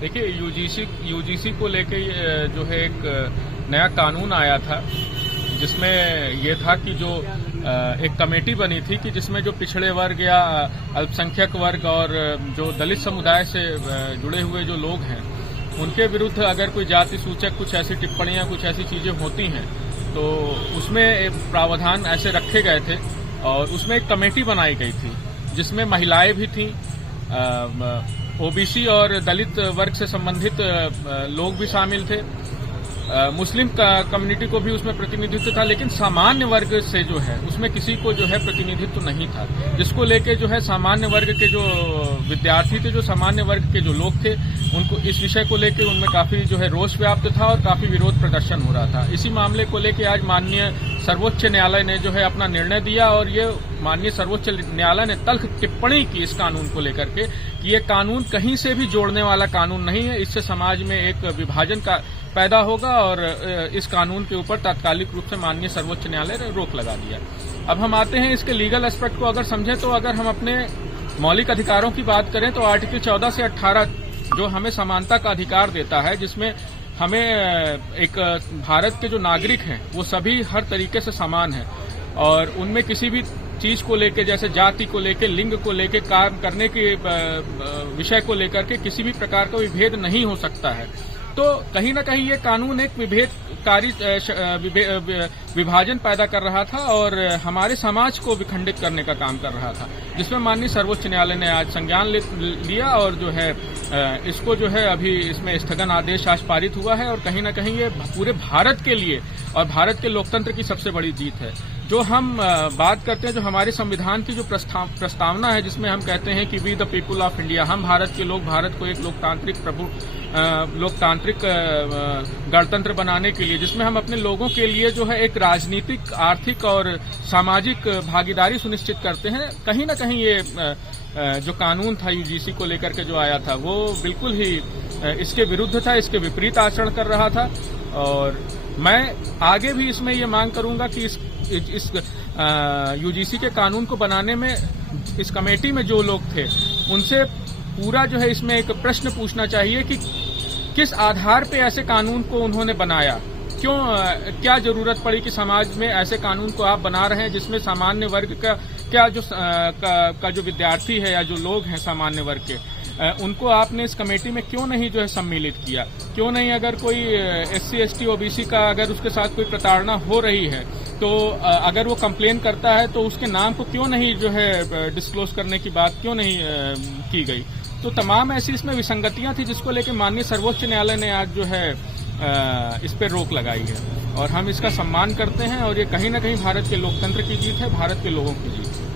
देखिए यूजीसी को लेके जो है एक नया कानून आया था, जिसमें ये था कि जो एक कमेटी बनी थी कि जिसमें जो पिछड़े वर्ग या अल्पसंख्यक वर्ग और जो दलित समुदाय से जुड़े हुए जो लोग हैं उनके विरुद्ध अगर कोई जाति सूचक कुछ ऐसी टिप्पणियां कुछ ऐसी चीजें होती हैं तो उसमें प्रावधान ऐसे रखे गए थे और उसमें एक कमेटी बनाई गई थी जिसमें महिलाएं भी थीं, ओबीसी और दलित वर्ग से संबंधित लोग भी शामिल थे, मुस्लिम कम्युनिटी को भी उसमें प्रतिनिधित्व था, लेकिन सामान्य वर्ग से जो है उसमें किसी को जो है प्रतिनिधित्व नहीं था, जिसको लेके जो है सामान्य वर्ग के जो विद्यार्थी थे, जो सामान्य वर्ग के जो लोग थे, उनको इस विषय को लेके उनमें काफी जो है रोष व्याप्त था और काफी विरोध प्रदर्शन हो रहा था। इसी मामले को लेके आज माननीय सर्वोच्च न्यायालय ने जो है अपना निर्णय दिया और ये माननीय सर्वोच्च न्यायालय ने तल्ख टिप्पणी की इस कानून को लेकर के कि ये कानून कहीं से भी जोड़ने वाला कानून नहीं है, इससे समाज में एक विभाजन का पैदा होगा और इस कानून के ऊपर तात्कालिक रूप से माननीय सर्वोच्च न्यायालय ने रोक लगा दिया। अब हम आते हैं इसके लीगल एस्पेक्ट को अगर समझें तो अगर हम अपने मौलिक अधिकारों की बात करें तो आर्टिकल 14 से 18 जो हमें समानता का अधिकार देता है, जिसमें हमें एक भारत के जो नागरिक हैं वो सभी हर तरीके से समान हैं और उनमें किसी भी चीज को लेके जैसे जाति को लेके, लिंग को लेके, काम करने के विषय को लेकर के किसी भी प्रकार का विभेद नहीं हो सकता है। तो कहीं न कहीं ये कानून एक विभेदकारी विभाजन पैदा कर रहा था और हमारे समाज को विखंडित करने का काम कर रहा था, जिसमें माननीय सर्वोच्च न्यायालय ने आज संज्ञान लिया और जो है इसको जो है अभी इसमें स्थगन आदेश आज पारित हुआ है और कहीं न कहीं ये पूरे भारत के लिए और भारत के लोकतंत्र की सबसे बड़ी जीत है। जो हम बात करते हैं, जो हमारे संविधान की जो प्रस्तावना है जिसमें हम कहते हैं कि we the people of India, हम भारत के लोग भारत को एक लोकतांत्रिक गणतंत्र बनाने के लिए, जिसमें हम अपने लोगों के लिए जो है एक राजनीतिक, आर्थिक और सामाजिक भागीदारी सुनिश्चित करते हैं, कहीं न कहीं ये जो कानून था यूजीसी को लेकर के जो आया था वो बिल्कुल ही इसके विरुद्ध था, इसके विपरीत आचरण कर रहा था। और मैं आगे भी इसमें ये मांग करूंगा कि इस यूजीसी के कानून को बनाने में इस कमेटी में जो लोग थे उनसे पूरा जो है इसमें एक प्रश्न पूछना चाहिए कि किस आधार पे ऐसे कानून को उन्होंने बनाया, क्यों, क्या जरूरत पड़ी कि समाज में ऐसे कानून को आप बना रहे हैं जिसमें सामान्य वर्ग का क्या जो विद्यार्थी है या जो लोग हैं सामान्य वर्ग के, उनको आपने इस कमेटी में क्यों नहीं जो है सम्मिलित किया, क्यों नहीं, अगर कोई SC ST OBC का अगर उसके साथ कोई प्रताड़ना हो रही है तो अगर वो कंप्लेन करता है तो उसके नाम को क्यों नहीं जो है डिस्क्लोज करने की बात क्यों नहीं की गई। तो तमाम ऐसी इसमें विसंगतियां थी जिसको लेकर माननीय सर्वोच्च न्यायालय ने आज जो है इस पर रोक लगाई है और हम इसका सम्मान करते हैं और ये कहीं न कहीं भारत के लोकतंत्र की जीत है, भारत के लोगों की जीत है।